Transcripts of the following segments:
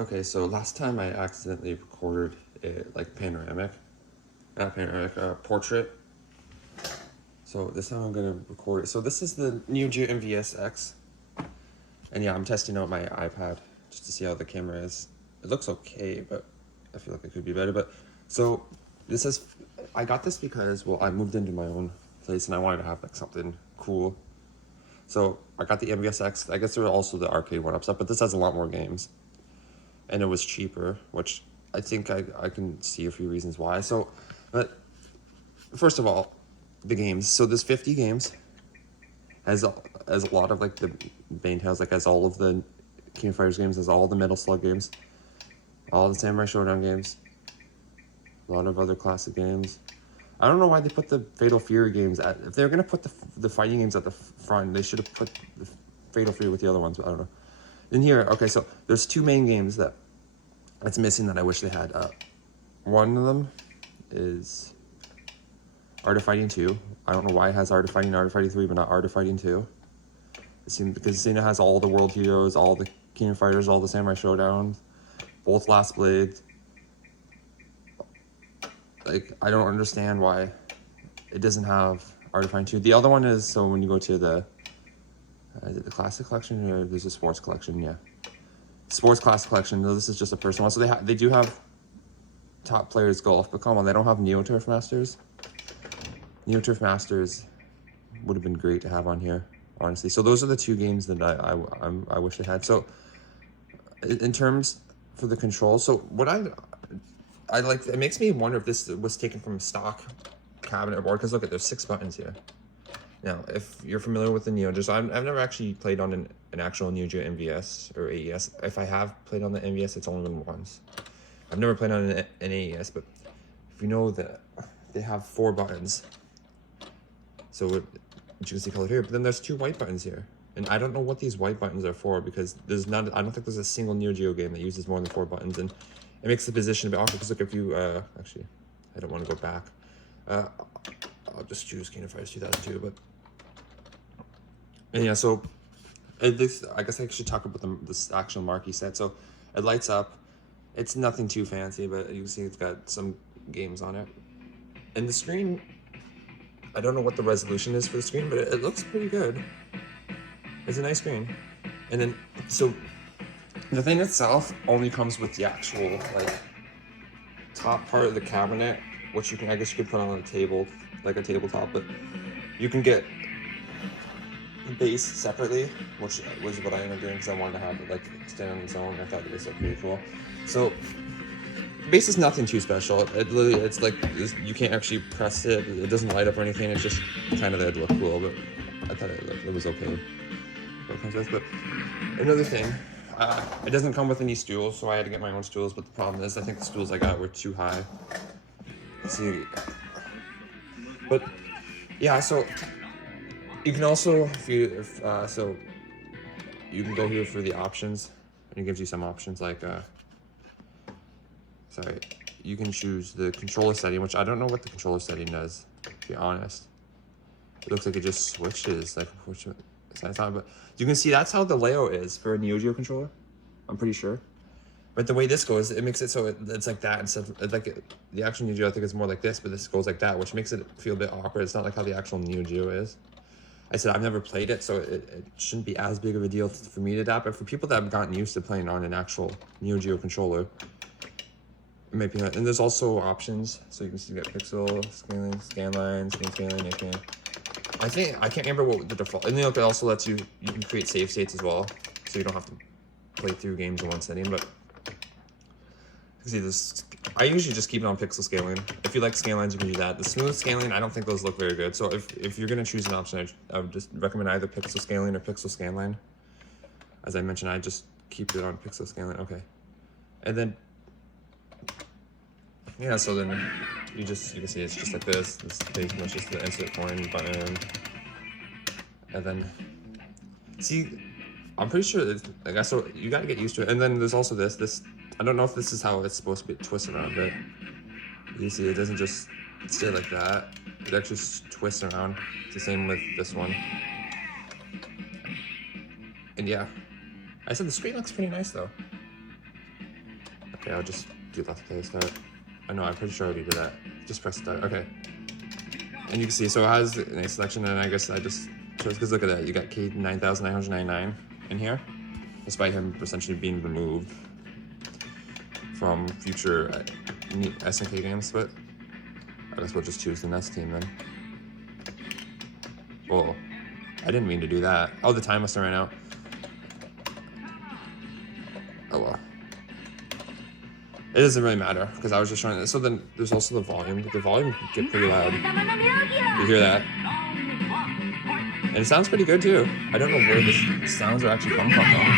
Okay, so last time I accidentally recorded a portrait. So this time I'm gonna record it. So this is the new GEO MVSX, and yeah, I'm testing out my iPad just to see how the camera is. It looks okay, but I feel like it could be better. But so this is, I got this because, well, I moved into my own place and I wanted to have like something cool. So I got the MVSX. I guess there were also the arcade one up, but this has a lot more games. And it was cheaper, which I think I can see a few reasons why. So, but first of all, the games. So there's 50 games. Has a lot of like the main titles, like has all of the King of Fighters games, has all the Metal Slug games, all the Samurai Showdown games, a lot of other classic games. I don't know why they put the Fatal Fury games at. If they're gonna put the fighting games at the front, they should have put the Fatal Fury with the other ones. But I don't know. In here, okay, so there's two main games that's missing that I wish they had. One of them is Art of Fighting 2. I don't know why it has Art of Fighting 3, but not Art of Fighting 2. It seems because it has all the World Heroes, all the King of Fighters, all the Samurai Showdowns, both Last Blades. Like, I don't understand why it doesn't have Art of Fighting 2. The other one is, so when you go to the, is it the Classic Collection or there's a Sports Collection? Yeah. Sports Classic Collection. No, this is just a personal one. So they do have Top Players Golf, but come on, they don't have Neo Turf Masters. Neo Turf Masters would have been great to have on here, honestly. So those are the two games that I wish they had. So in terms for the controls, so what I like, it makes me wonder if this was taken from stock cabinet or board, because look at, there's 6 buttons here. Now, if you're familiar with the Neo, I've never actually played on an actual Neo Geo MVS or AES. If I have played on the MVS, it's only been once. I've never played on an AES, but if you know that they have 4 buttons. So you can see colored here, but then there's 2 white buttons here. And I don't know what these white buttons are for, because I don't think there's a single Neo Geo game that uses more than 4 buttons, and it makes the position a bit awkward, because look, if you, actually, I don't want to go back. I'll just choose King of Fighters 2002, but, and yeah, so, I guess I should talk about this actual marquee set. So, it lights up. It's nothing too fancy, but you can see it's got some games on it. And the screen, I don't know what the resolution is for the screen, but it looks pretty good. It's a nice screen. And then, so, the thing itself only comes with the actual, like, top part of the cabinet, which I guess you could put on a table, like a tabletop, but you can get the base separately, which was what I ended up doing because I wanted to have it, like, stand on its own. I thought the base looked pretty cool. So, the base is nothing too special. It's like, you can't actually press it. It doesn't light up or anything. It's just kind of there to look cool, but I thought it was okay. What it comes with. But another thing, it doesn't come with any stools, so I had to get my own stools. But the problem is, I think the stools I got were too high. See, but yeah, so you can also, so you can go here for the options, and it gives you some options like, you can choose the controller setting, which I don't know what the controller setting does, to be honest. It looks like it just switches, like, which side time, but you can see that's how the layout is for a Neo Geo controller, I'm pretty sure. But the way this goes, it makes it so it's like that instead of, like, the actual Neo Geo, I think it's more like this, but this goes like that, which makes it feel a bit awkward. It's not like how the actual Neo Geo is. I said I've never played it, so it shouldn't be as big of a deal for me to adapt, but for people that have gotten used to playing on an actual Neo Geo controller, it might be. And there's also options, so you can see you got pixel, scanline, scaling. I can't remember what the default, and then it also lets you can create save states as well, so you don't have to play through games in one setting. But see this, I usually just keep it on pixel scaling. If you like scanlines, you can do that. The smooth scaling, I don't think those look very good. So if you're gonna choose an option, I would just recommend either pixel scaling or pixel scanline. As I mentioned, I just keep it on pixel scaling. Okay, and then yeah, so then you can see it's just like this. This is pretty much just the insert coin button, and then see, I'm pretty sure I guess so. You gotta get used to it. And then there's also this. I don't know if this is how it's supposed to be twisted around, but you see it doesn't just stay like that. It actually twists around. It's the same with this one. And yeah, I said the screen looks pretty nice though. Okay, I'll just do Let's Play start. I know, I'm pretty sure I already did that. Just press start, okay. And you can see, so it has a nice selection, and I guess I just chose, because look at that, you got K9999 in here, despite him essentially being removed from future SNK games, but I guess we'll just choose the NES team then. Whoa, I didn't mean to do that. Oh, the time must have ran out. Oh well. It doesn't really matter, because I was just trying to, so then there's also the volume. The volume can get pretty loud. You hear that? And it sounds pretty good too. I don't know where the sounds are actually coming from though.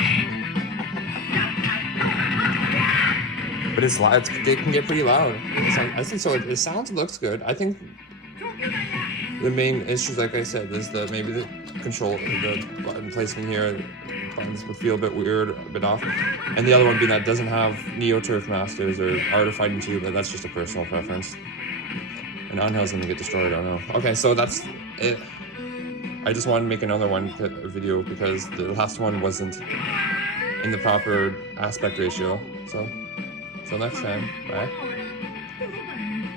But it's loud, it can get pretty loud. I think so, it sounds, looks good. I think the main issue, like I said, is maybe the control, the button placement here. Buttons would feel a bit weird, a bit off. And the other one being that it doesn't have Neo Turf Masters or Art of Fighting 2, but that's just a personal preference. And Oheao's gonna get destroyed, I don't know. Okay, so that's it. I just wanted to make another video because the last one wasn't in the proper aspect ratio. So, till next time, bye.